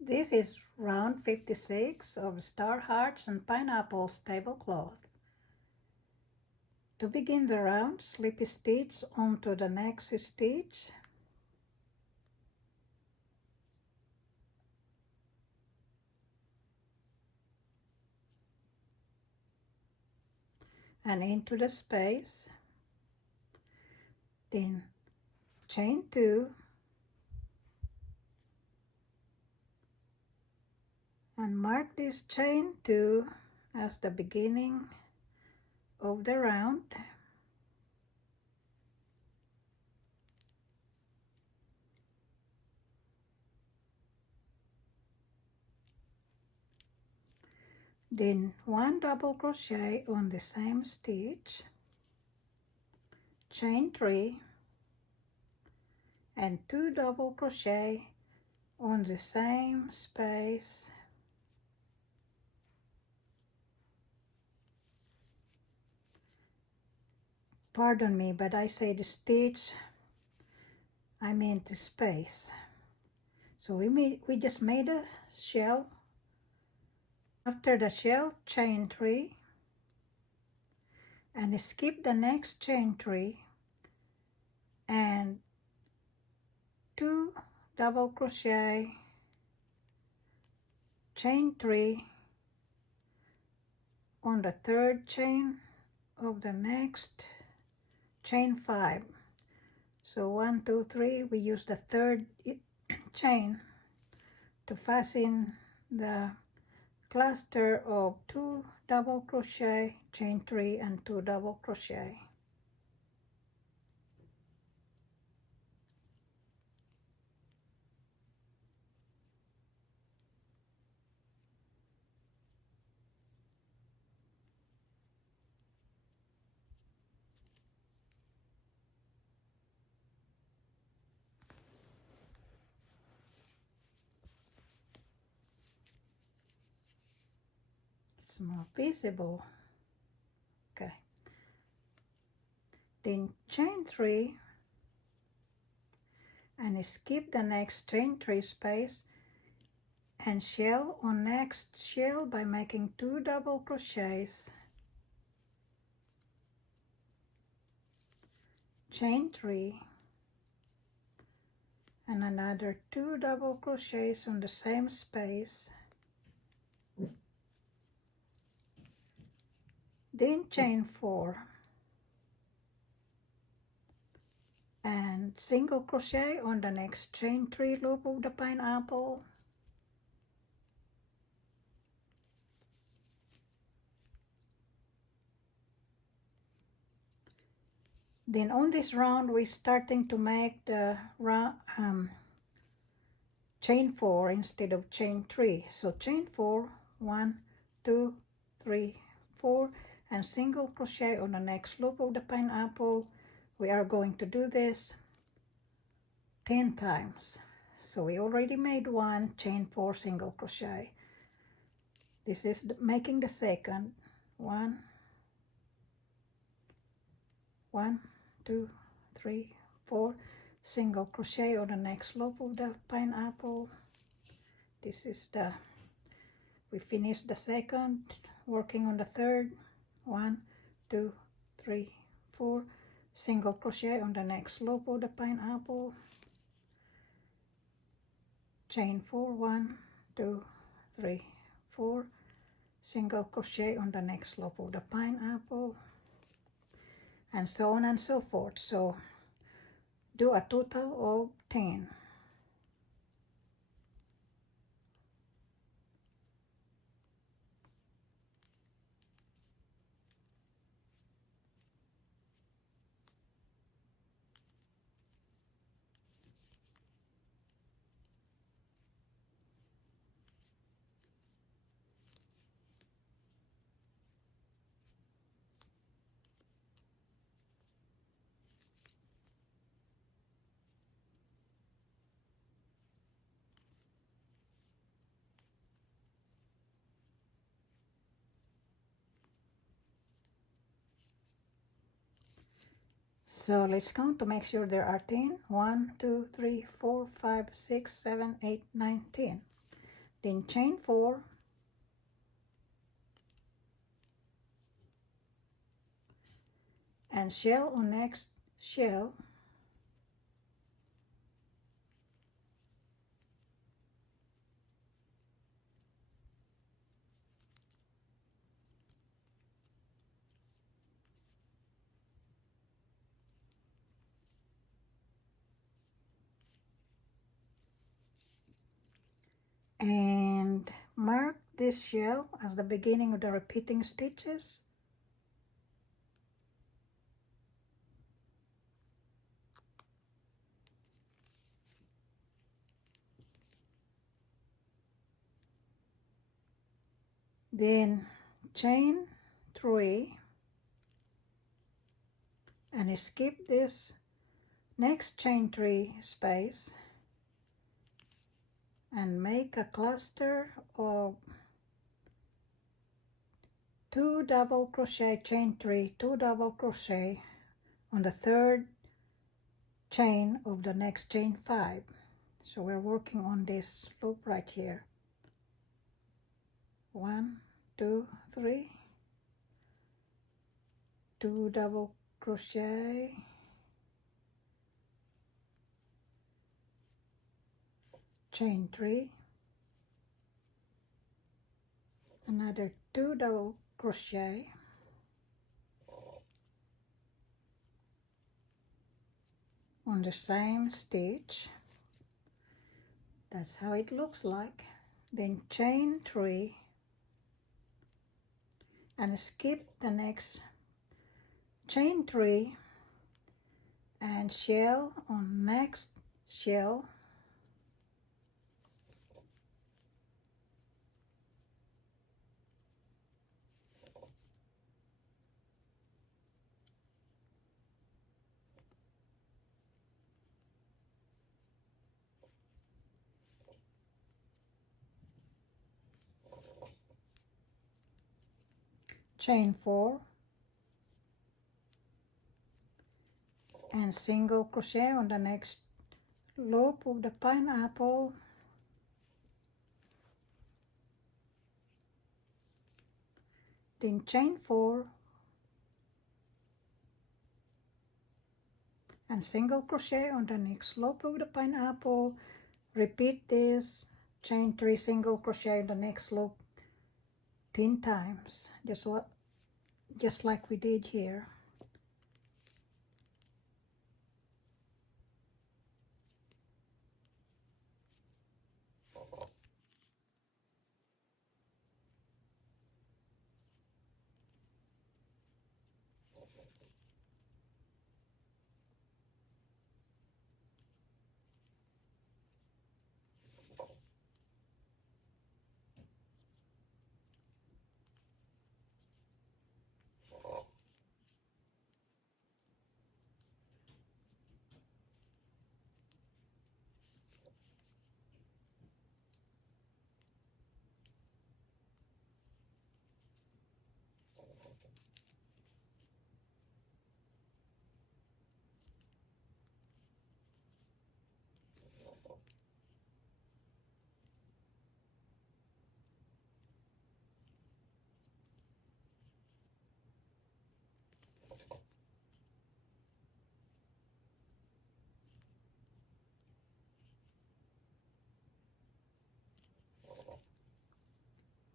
This is round 56 of Star Hearts and Pineapples tablecloth. To begin the round, slip a stitch onto the next stitch and into the space, then chain 2 and mark this chain 2 as the beginning of the round. Then 1 double crochet on the same stitch, chain 3 and 2 double crochet on the same space, pardon me, but I say the stitch, I meant the space. So we just made a shell. After the shell, chain 3 and skip the next chain 3 and 2 double crochet, chain 3 on the third chain of the next, chain 5. So 1, 2, 3, we use the third chain to fasten the cluster of 2 double crochet, chain 3 and 2 double crochet. It's more visible. Okay. Then chain 3 and skip the next chain 3 space and shell on next shell by making 2 double crochets, chain 3 and another 2 double crochets on the same space, then chain 4 and single crochet on the next chain 3 loop of the pineapple, then on this round we're starting to make the chain 4 instead of chain 3. So chain 4, 1, 2, 3, 4 and single crochet on the next loop of the pineapple. We are going to do this 10 times. So we already made 1, chain 4, single crochet. This is making the second. 1, 1, 2, 3, 4, single crochet on the next loop of the pineapple. This is we finished the second, working on the third. 1, 2, 3, 4, single crochet on the next loop of the pineapple, chain 4, 1, 2, 3, 4, single crochet on the next loop of the pineapple, and so on and so forth. So do a total of 10. So let's count to make sure there are 10. 1, 2, 3, 4, 5, 6, 7, 8, 9, 10. then chain 4, and shell on next shell, and mark this shell as the beginning of the repeating stitches. Then chain 3 and skip this next chain 3 space and make a cluster of 2 double crochet, chain 3, 2 double crochet on the third chain of the next chain 5. So we're working on this loop right here. 1, 2, 3, 2 double crochet, chain 3, another 2 double crochet, on the same stitch. That's how it looks like. Then chain 3 and skip the next chain 3 and shell on next shell, chain 4 and single crochet on the next loop of the pineapple, then chain 4 and single crochet on the next loop of the pineapple. Repeat this, chain 3, single crochet on the next loop 10 times, just like we did here.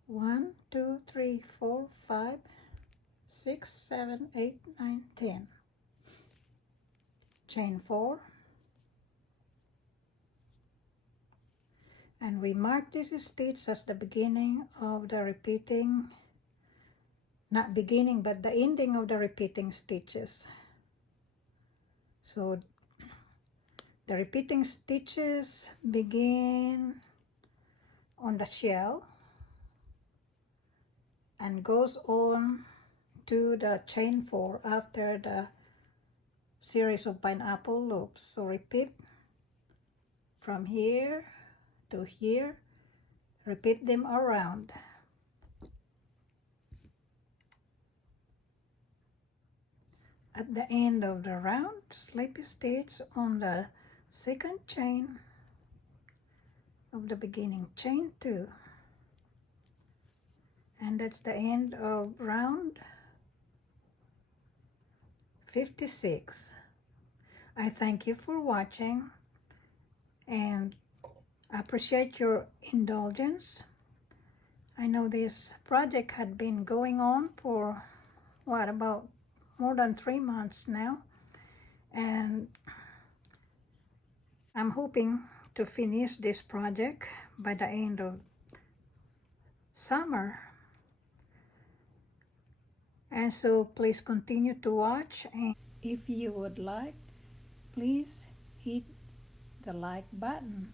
One, two, three, four, 5, 6, 7, 8, 9, 10. Chain 4 and we mark this stitch as the beginning of the repeating, not beginning but the ending of the repeating stitches. So the repeating stitches begin on the shell and goes on to the chain 4 after the series of pineapple loops. So repeat from here to here, repeat them around. At the end of the round, slip stitch on the second chain of the beginning, chain 2, and that's the end of round 56. I thank you for watching and appreciate your indulgence. I know this project had been going on for about more than 3 months now, and I'm hoping to finish this project by the end of summer. And so please continue to watch, and if you would like, please hit the like button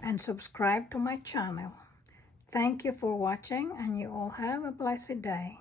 and subscribe to my channel. Thank you for watching, and you all have a blessed day.